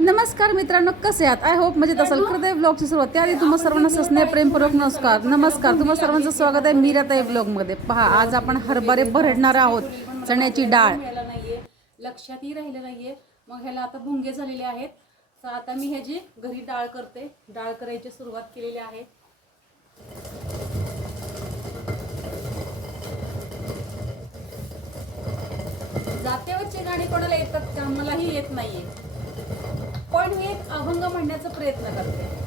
नमस्कार मित्रांनो कसे आहात? आय होप म्हणजे असाल. हृदय ब्लॉगची सुरुवात. त्याआधी तुम्हाला सर्वांना सस्ने प्रेमपूर्वक नमस्कार. नमस्कार. तुम्हाला सर्वांचं स्वागत आहे मीराताई ब्लॉगमध्ये पहा आज आपण हरभरे भरडणार आहोत. चण्याची डाळ. नाहीये लक्षातही राहिलं नाहीये. मग ह्याला आता भुंगे झालेले आहेत. तर आता मी ह्याची घरी डाळ करते. डाळ करायची सुरुवात केलेली आहे. जात्यावरचे गाणी कोणाला येतात का? मलाही येत नाहीये. पण मी एक अभंग म्हणण्याचा प्रयत्न करते.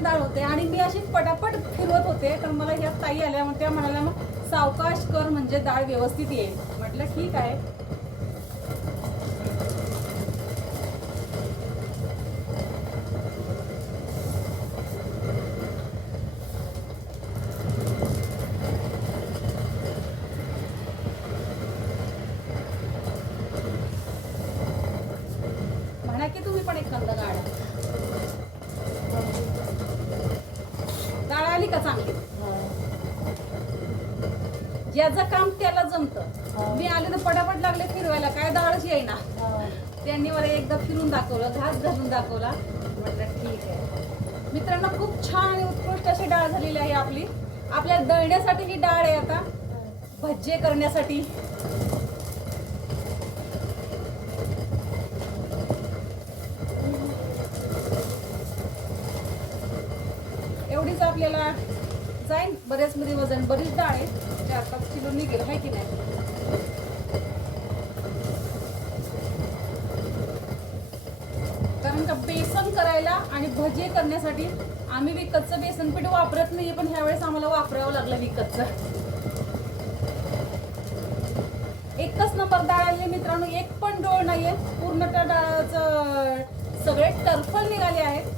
डाळ होते आणि मी अशी पटापट फिरवत होते तर मला ह्या ताई आल्या मग त्या म्हणाल्या मग सावकाश कर म्हणजे डाळ व्यवस्थित येईल. म्हटलं ठीक आहे. म्हणा की तुम्ही पण एक कांदा गाडा डाळ आली का चांगली माझं काम त्याला जमतं. मी आले तर पटापट लागले फिरवायला. काय डाळच येईना. त्यांनी मला एकदा फिरून दाखवलं घास घालून दाखवला. म्हटलं ठीक आहे. मित्रांनो खूप छान आणि उत्कृष्ट अशी डाळ झालेली आहे आपली. आपल्या दळण्यासाठी ही डाळ आहे आता. भज्जे करण्यासाठी. एवढीच आपल्याला जाईल बऱ्याच मध्ये म्हणजे वजन. बरीच डाळ आहे. निघेल आहे की नाही? कारण का बेसन करायला आणि भजी करण्यासाठी आम्ही विकतचं बेसन पीठ वापरत नाही पण ह्यावेळेस आम्हाला वापरावं लागलं विकतचं. एकच नंबर डाळ आली मित्रांनो एक पण डोळ नाहीये. पूर्ण त्या डाळाचं सगळे टरफल निघाले आहेत.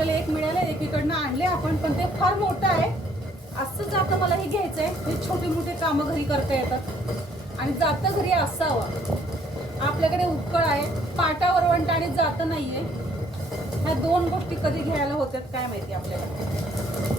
आपल्याला एक मिळालं एकीकडनं आणले आपण पण ते फार मोठं आहे. असं जातं मला हे आहे हे छोटे मोठी कामं घरी करता येतात. आणि जातं घरी असावं. आपल्याकडे उपकळ आहे पाटा वरवंट आणि जातं नाही आहे ह्या दोन गोष्टी कधी घ्यायला होत्यात काय माहिती आपल्याला?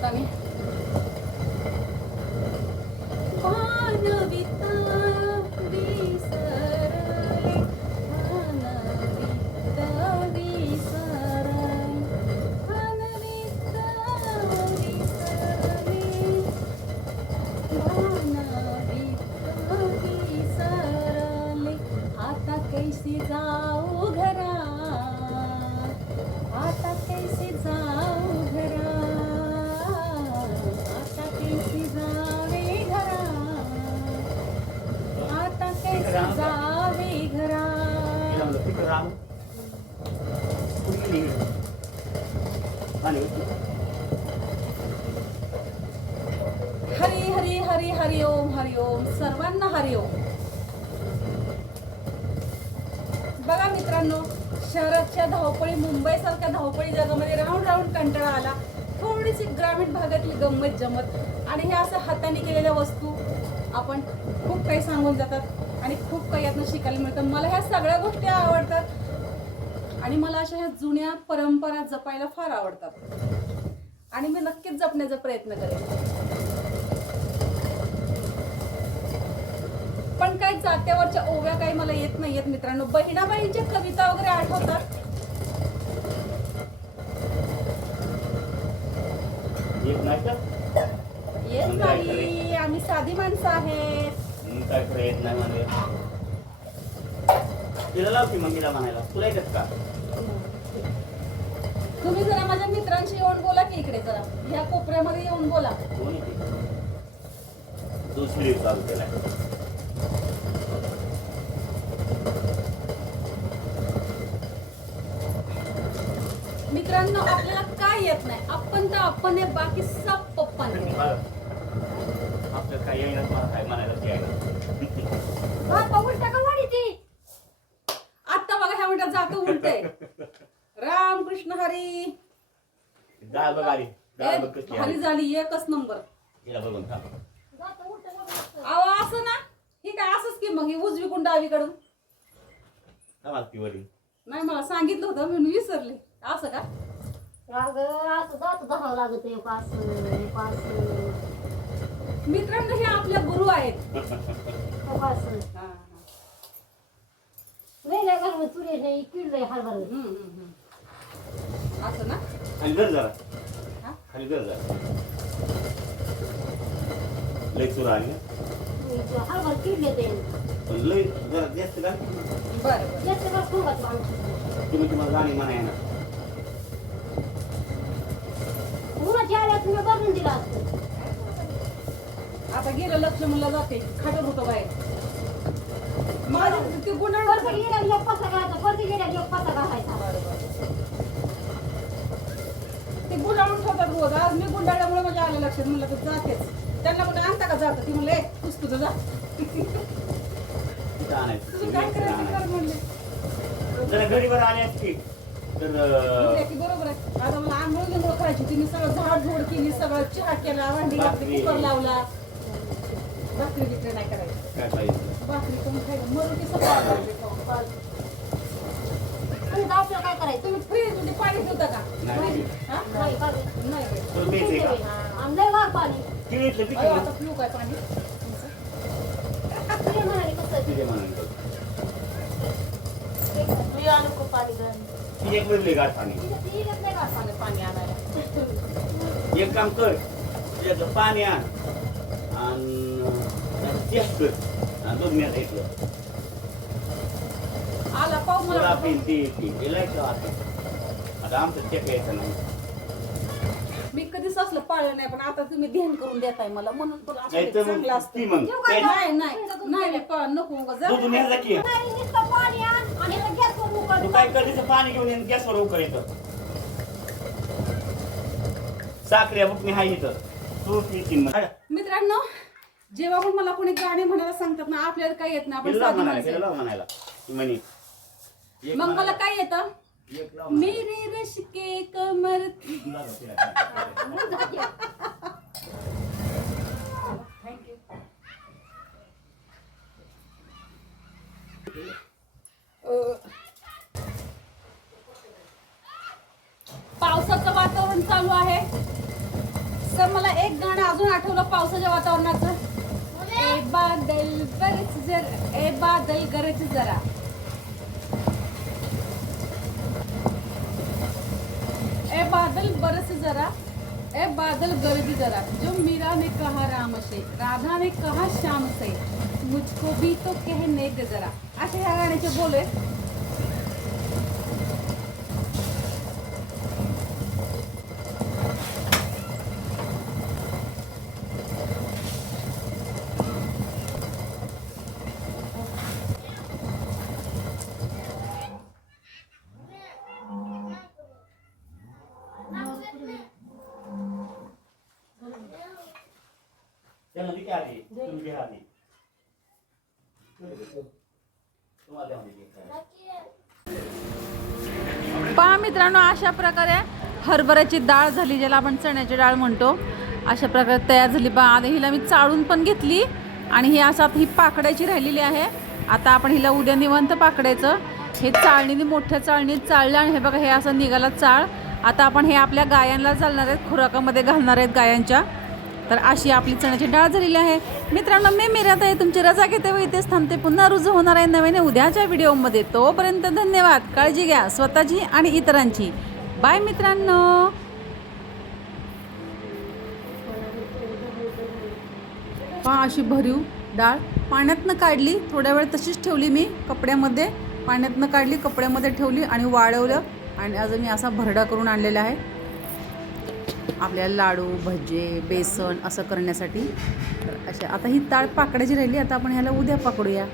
kota nih. तिकडं राम कुठली आणि हरी हरी हरी हरी ओम हरी ओम सर्वांना हरी ओम बघा मित्रांनो शहराच्या धावपळी मुंबईसारख्या धावपळी जगामध्ये राहून राहून कंटाळा आला. थोडीशी ग्रामीण भागातली गंमत जमत. आणि ह्या असं हाताने केलेल्या वस्तू आपण खूप काही सांगून जातात आणि खूप काही यातनं शिकायला मिळतं. मला ह्या सगळ्या गोष्टी आवडतात आणि मला अशा ह्या जुन्या परंपरा जपायला फार आवडतात. आणि मी नक्कीच जपण्याचा प्रयत्न करेन. पण काही जात्यावरच्या ओव्या काही मला येत नाही आहेत मित्रांनो. बहिणाबाईंच्या कविता वगैरे आठवतात? एक नाही येत नाही आम्ही साधी माणसं आहेत. काय खरं येत नाही म्हणजे तिला लाव की मग तिला म्हणायला. तुला येतात का? तुम्ही जरा माझ्या मित्रांशी येऊन बोला की इकडे जरा. ह्या कोपऱ्यामध्ये येऊन बोला. कोण येते दुसरी चालू केलाय. मित्रांनो आपल्याला काय येत नाही? आपण तर आपण आहे बाकी सब पप्पाने बघा. आपलं काय येईनच मला काय म्हणायला ते. यायला आता बघा ह्या मिनिटात जातो उलटय राम कृष्ण हरी बघ आली बघ हरी झाली एकच नंबर. तिला बघून थांब. अहो असं ना ही काय असंच की मग ही उजवीकडून डावीकडून. थांब ती वरी. नाही मला सांगितलं होतं मी विसरले. असं का? अगं असं जात जावं लागत एक असं एक असं मित्रांनो हे आपल्या गुरु आहेत. नाही हरभर हम्म, हम्म, हम्म. असं ना खाली धर जरा हा? खाली धर जरा लय चुरा आली हरभर किडले ते पण लय जरा जास्त का बरं बरं जास्त का तुम्ही तुम्हाला गाणी म्हणाय ना उन्हाची आल्या तुम्ही बघून दिला असतं आता गेलं लक्ष म्हणलं जाते. खाटत होतं बाहेर. माझं ते गुन्हा परत गेल्या एक पसा घालायचा परत गेल्या एक पसा घालायचा ते गुंडाळून ठेवतात रोज. आज मी गुंडाळल्यामुळे माझ्या आलं लक्षात म्हणलं तर जातेच. त्यांना म्हणलं आणता का जातं? ती म्हणलं "ए, तूच तुझं जा. तुझं काय करायचं कर म्हणले. घडीवर की बरोबर आहे. आता मला आंघोळ गिंघोळ करायची तिने सगळं झाड झोड केली सगळं चहा केला भांडी घातली. कुकर लावला. भाकरी नाही करायची. काय पाहिजे? भाकरी करून खायला मरून की सगळं काय करायचं? तुम्ही फ्रीजमध्ये पाणी ठेवता का नाही हा? नाही का नाही. तुला का? लय गार पाणी. किळीतलं पिकी अयो, आता पिऊ काय पाणी? तुझे म्हणाले कसं तिथे म्हणाल मी आणू खूप पाणी गरम ती एक गाठ पाणी. तिथे ती येत नाही गार पाणी पाणी आणायला. एक काम कर पाणी आण. आणि टेस्ट कर आणि दोन मिनिट ऐकलं आला तुला मला पिन ती पिन गेलाय का आता आता आमचं चेक यायचं नाही मी कधीच असलं पाळलं नाही पण आता तुम्ही ध्यान करून देताय मला म्हणून तुला असं नाही तर चांगलं मग असतं ती मग जेव काय? नाही नाही नाही नाही, पा- नको उगाच. जा. दूध न्यायला की नाही नुसतं पाणी आण आणि आता गॅसवर उकळ. तू काय कधीच पाणी घेऊन गॅसवर उकर येतं साखऱ्या बुकणी हाय इथं तू पितीन मग मित्रांनो जेव्हा पण मला कोणी गाणे म्हणायला सांगतात ना आपल्याला काय येत नाही आपण साधी म्हणायला माणसं केलं आहे. म्हणायला ती म्हणे एक मग मला म्हणायला. काय येतं एक लाव म्हणायला. मेरे रश के कमर तिला. पावसाचं वातावरण चालू आहे सर मला एक गाणं अजून आठवलं पावसाच्या वातावरणाचं ए बादल बरच जर ए बादल गरज जरा. ए बादल बरस जरा ए बादल गरज जरा. जो मीरा ने कहा राम से राधा ने कहा श्याम से मुझको भी तो कहने दे जरा. असे ह्या गाण्याचे बोल. आधी तुम्ही घ्या आधी तुम्हाला द्या म्हणजे पहा मित्रांनो अशा प्रकारे हरभऱ्याची डाळ झाली ज्याला आपण चण्याची डाळ म्हणतो. अशा प्रकारे तयार झाली. पहा आता हिला मी चाळून पण घेतली आणि ही असं आता ही पाकडायची राहिलेली आहे. आता आपण हिला उद्या निवंत पाकडायचं हे चाळणीने मोठ्या चाळणीत चाळलं आणि हे बघा हे असं निघाला चाळ. आता आपण हे आपल्या गायांना चालणार आहेत खुराकामध्ये घालणार आहेत गायांच्या. तर अशी आपली चण्याची डाळ झालेली आहे. मित्रांनो मी मिरत आहे. तुमची रजा घेते व इथेच थांबते. पुन्हा रुजू होणार आहे नवीन उद्याच्या व्हिडिओमध्ये. तोपर्यंत धन्यवाद. काळजी घ्या. स्वतःची आणि इतरांची. बाय मित्रांनो. पहा अशी भरीव डाळ. पाण्यातनं काढली. थोड्या वेळ तशीच ठेवली मी कपड्यामध्ये. पाण्यातनं काढली कपड्यामध्ये ठेवली आणि वाळवलं. आणि अजून मी असा भरडा करून आणलेला आहे. आपल्याला लाडू भजे बेसन असं करण्यासाठी. तर अशा आता ही ताळ पाकडायची राहिली आता आपण ह्याला उद्या पाकडूया.